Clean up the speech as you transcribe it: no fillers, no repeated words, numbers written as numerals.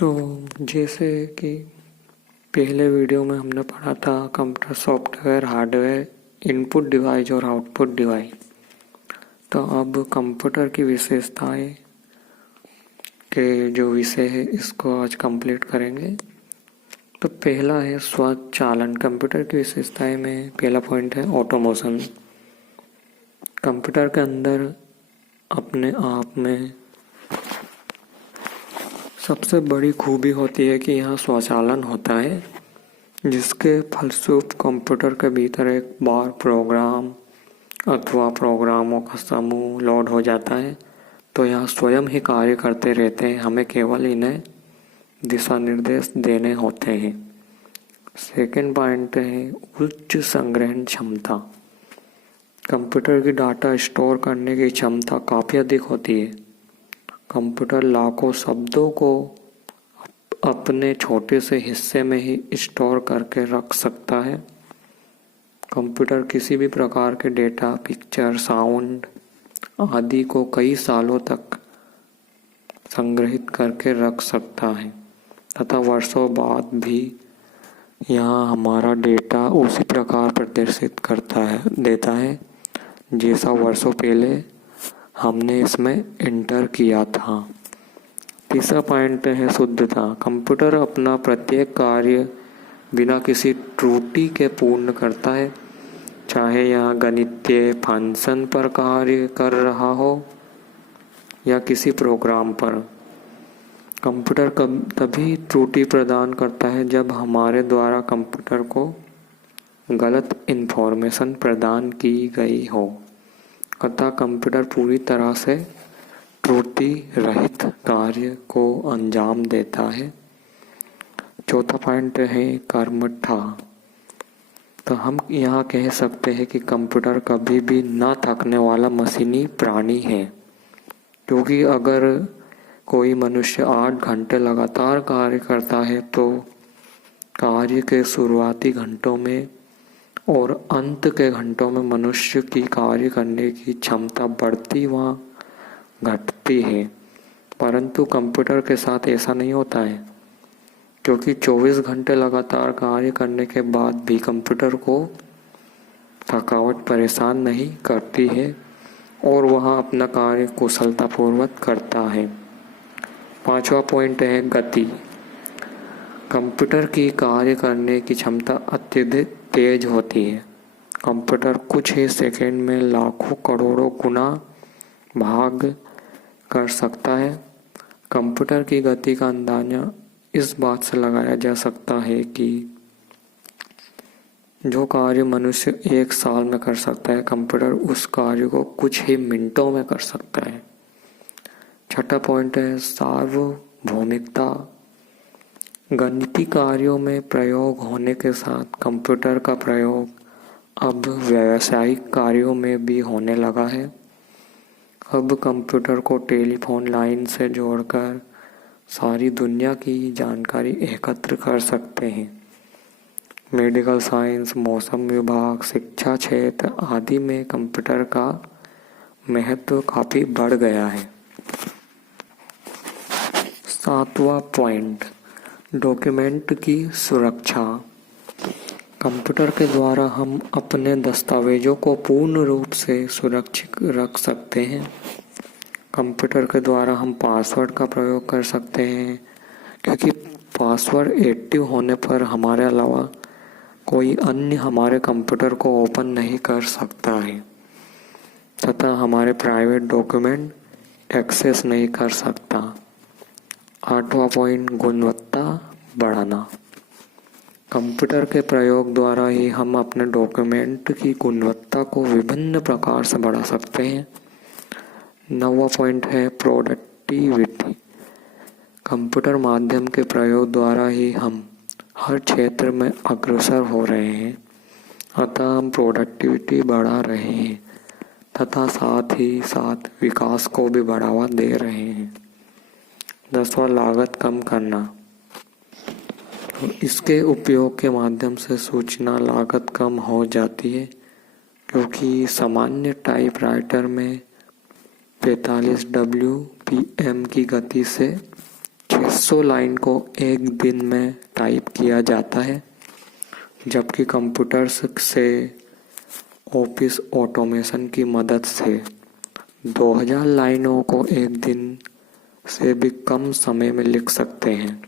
तो जैसे कि पहले वीडियो में हमने पढ़ा था computer software hardware input device और आउटपुट डिवाइस। तो अब कंप्यूटर की विशेषताएं के जो विषय है इसको आज कंप्लीट करेंगे। तो पहला है स्वचालन। कंप्यूटर की विशेषताएं में पहला पॉइंट है ऑटोमेशन। कंप्यूटर के अंदर अपने आप में सबसे बड़ी खूबी होती है कि यहाँ स्वचालन होता है, जिसके फलस्वरूप कंप्यूटर के भीतर एक बार प्रोग्राम अथवा प्रोग्रामों का समूह लोड हो जाता है तो यहाँ स्वयं ही कार्य करते रहते हैं, हमें केवल इन्हें दिशा निर्देश देने होते हैं। सेकंड पॉइंट है उच्च संग्रहण क्षमता। कंप्यूटर की डाटा स्टोर करने की क्षमता काफ़ी अधिक होती है। कंप्यूटर लाखों शब्दों को अपने छोटे से हिस्से में ही स्टोर करके रख सकता है। कंप्यूटर किसी भी प्रकार के डेटा, पिक्चर, साउंड आदि को कई सालों तक संग्रहित करके रख सकता है तथा वर्षों बाद भी यहाँ हमारा डेटा उसी प्रकार प्रदर्शित देता है जैसा वर्षों पहले हमने इसमें एंटर किया था। तीसरा पॉइंट है शुद्धता। कंप्यूटर अपना प्रत्येक कार्य बिना किसी त्रुटि के पूर्ण करता है, चाहे यह गणितीय फंक्शन पर कार्य कर रहा हो या किसी प्रोग्राम पर। कंप्यूटर तभी त्रुटि प्रदान करता है जब हमारे द्वारा कंप्यूटर को गलत इन्फॉर्मेशन प्रदान की गई हो, अतः कंप्यूटर पूरी तरह से त्रुटि रहित कार्य को अंजाम देता है। चौथा पॉइंट है कर्मठा। तो हम यहाँ कह सकते हैं कि कंप्यूटर कभी भी न थकने वाला मशीनी प्राणी है, क्योंकि अगर कोई मनुष्य 8 घंटे लगातार कार्य करता है तो कार्य के शुरुआती घंटों में और अंत के घंटों में मनुष्य की कार्य करने की क्षमता बढ़ती व घटती है। परंतु कंप्यूटर के साथ ऐसा नहीं होता है, क्योंकि 24 घंटे लगातार कार्य करने के बाद भी कंप्यूटर को थकावट परेशान नहीं करती है और वह अपना कार्य कुशलतापूर्वक करता है। पांचवा पॉइंट है गति। कंप्यूटर की कार्य करने की क्षमता अत्यधिक तेज होती है। कंप्यूटर कुछ ही सेकंड में लाखों करोड़ों गुना भाग कर सकता है। कंप्यूटर की गति का अंदाजा इस बात से लगाया जा सकता है कि जो कार्य मनुष्य 1 साल में कर सकता है, कंप्यूटर उस कार्य को कुछ ही मिनटों में कर सकता है। छठा पॉइंट है सार्वभौमिकता। गणितीय कार्यों में प्रयोग होने के साथ कंप्यूटर का प्रयोग अब व्यावसायिक कार्यों में भी होने लगा है। अब कंप्यूटर को टेलीफोन लाइन से जोड़कर सारी दुनिया की जानकारी एकत्र कर सकते हैं। मेडिकल साइंस, मौसम विभाग, शिक्षा क्षेत्र आदि में कंप्यूटर का महत्व काफ़ी बढ़ गया है। 7वां पॉइंट डॉक्यूमेंट की सुरक्षा। कंप्यूटर के द्वारा हम अपने दस्तावेजों को पूर्ण रूप से सुरक्षित रख सकते हैं। कंप्यूटर के द्वारा हम पासवर्ड का प्रयोग कर सकते हैं, क्योंकि पासवर्ड एक्टिव होने पर हमारे अलावा कोई अन्य हमारे कंप्यूटर को ओपन नहीं कर सकता है तथा हमारे प्राइवेट डॉक्यूमेंट एक्सेस नहीं कर सकता। 8वां पॉइंट गुणवत्ता बढ़ाना। कंप्यूटर के प्रयोग द्वारा ही हम अपने डॉक्यूमेंट की गुणवत्ता को विभिन्न प्रकार से बढ़ा सकते हैं। 9वां पॉइंट है प्रोडक्टिविटी। कंप्यूटर माध्यम के प्रयोग द्वारा ही हम हर क्षेत्र में अग्रसर हो रहे हैं, अतः हम प्रोडक्टिविटी बढ़ा रहे हैं तथा साथ ही साथ विकास को भी बढ़ावा दे रहे हैं। 10वां लागत कम करना। इसके उपयोग के माध्यम से सूचना लागत कम हो जाती है, क्योंकि सामान्य टाइपराइटर में 45 WPM की गति से 600 लाइन को एक दिन में टाइप किया जाता है, जबकि कंप्यूटर्स से ऑफिस ऑटोमेशन की मदद से 2000 लाइनों को एक दिन से भी कम समय में लिख सकते हैं।